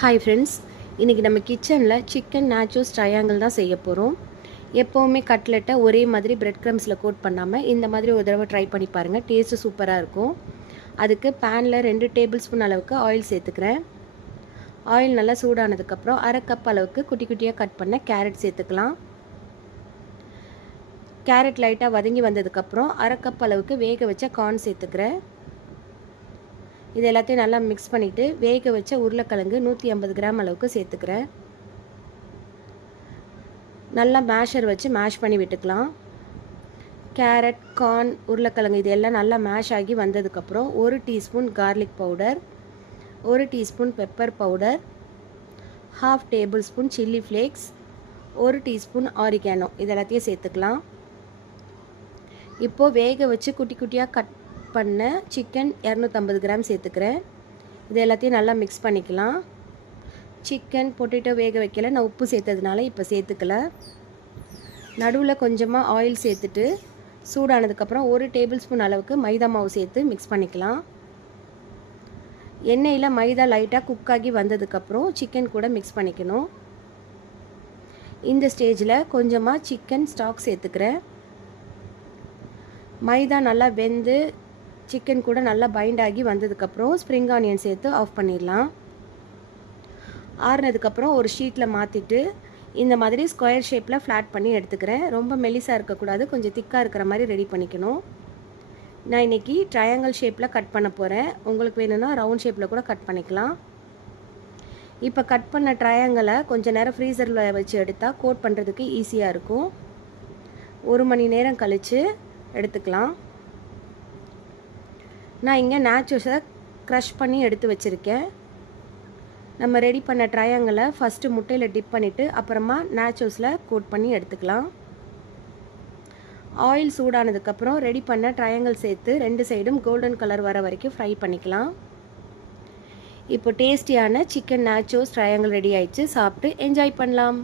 Hi friends, இன்றைக்கி நம்ம கிச்சனில் சிக்கன் நாச்சோஸ் ட்ரையாங்கிள் தான் செய்ய போகிறோம். எப்போவுமே கட்லெட்டை ஒரே மாதிரி பிரெட் க்ரம்ஸில் கோட் பண்ணாமல் இந்த மாதிரி ஒரு தடவை ட்ரை பண்ணி பாருங்கள். டேஸ்ட்டு சூப்பராக இருக்கும். அதுக்கு பேனில் 2 டேபிள் ஸ்பூன் அளவுக்கு ஆயில் சேர்த்துக்கிறேன். ஆயில் நல்லா சூடானதுக்கப்புறம் 1/2 கப் அளவுக்கு குட்டி குட்டியாக கட் பண்ண கேரட் சேர்த்துக்கலாம். கேரட் லைட்டாக வதங்கி வந்ததுக்கப்புறம் 1/2 கப் அளவுக்கு வேக வச்ச கார்ன் சேர்த்துக்கிறேன். இது எல்லாத்தையும் நல்லா மிக்ஸ் பண்ணிவிட்டு வேக வச்ச உருளைக்கிழங்கு 150 கிராம் அளவுக்கு சேர்த்துக்கிறேன். நல்லா மேஷர் வச்சு மேஷ் பண்ணி விட்டுக்கலாம். கேரட், கார்ன், உருளைக்கிழங்கு இது எல்லாம் நல்லா மேஷ் ஆகி வந்ததுக்கப்புறம் 1 teaspoon garlic powder, 1 teaspoon pepper powder, 1/2 table spoon chilli flakes, 1 teaspoon oregano இது எல்லாத்தையும் சேர்த்துக்கலாம். இப்போது வேக வச்சு குட்டி குட்டியாக கட் பண்ண சிக்கன் 250 கிராம் சேர்த்துக்கிறேன். இது எல்லாத்தையும் நல்லா மிக்ஸ் பண்ணிக்கலாம். சிக்கன் பொட்டேட்டோ வேக வைக்கல, நான் உப்பு சேர்த்ததுனால இப்போ சேர்த்துக்கல. நடுவில் கொஞ்சமாக ஆயில் சேர்த்துட்டு சூடானதுக்கப்புறம் 1 டேபிள் ஸ்பூன் அளவுக்கு மைதா மாவு சேர்த்து மிக்ஸ் பண்ணிக்கலாம். எண்ணெயில் மைதா லைட்டாக குக் ஆகி வந்ததுக்கப்புறம் சிக்கன் கூட மிக்ஸ் பண்ணிக்கணும். இந்த ஸ்டேஜில் கொஞ்சமாக சிக்கன் ஸ்டாக் சேர்த்துக்கிறேன். மைதா நல்லா வெந்து சிக்கன் கூட நல்லா பைண்ட் ஆகி வந்ததுக்கப்புறம் ஸ்ப்ரிங் ஆனியன் சேர்த்து ஆஃப் பண்ணிடலாம். ஆறுனதுக்கப்புறம் ஒரு ஷீட்டில் மாற்றிட்டு இந்த மாதிரி ஸ்கொயர் ஷேப்பில் ஃப்ளாட் பண்ணி எடுத்துக்கிறேன். ரொம்ப மெலிசாக இருக்கக்கூடாது, கொஞ்சம் திக்காக இருக்கிற மாதிரி ரெடி பண்ணிக்கணும். நான் இன்றைக்கி ட்ரையாங்கிள் ஷேப்பில் கட் பண்ண போகிறேன். உங்களுக்கு வேணும்னா ரவுண்ட் ஷேப்பில் கூட கட் பண்ணிக்கலாம். இப்போ கட் பண்ண ட்ரையாங்கிளை கொஞ்சம் நேரம் ஃப்ரீசரில் வச்சு எடுத்தால் கோட் பண்ணுறதுக்கு ஈஸியாக இருக்கும். 1 மணி நேரம் கழித்து எடுத்துக்கலாம். நான் இங்கே நாச்சோஸை க்ரஷ் பண்ணி எடுத்து வச்சுருக்கேன். நம்ம ரெடி பண்ண ட்ரையாங்கிளை ஃபஸ்ட்டு முட்டையில் டிப் பண்ணிவிட்டு அப்புறமா நாச்சோஸில் கோட் பண்ணி எடுத்துக்கலாம். ஆயில் சூடானதுக்கப்புறம் ரெடி பண்ண ட்ரையாங்கிள் சேர்த்து 2 சைடும் கோல்டன் கலர் வர வரைக்கும் ஃப்ரை பண்ணிக்கலாம். இப்போ டேஸ்டியான சிக்கன் நாச்சோஸ் ட்ரையாங்கிள் ரெடி ஆயிடுச்சு. சாப்பிட்டு என்ஜாய் பண்ணலாம்.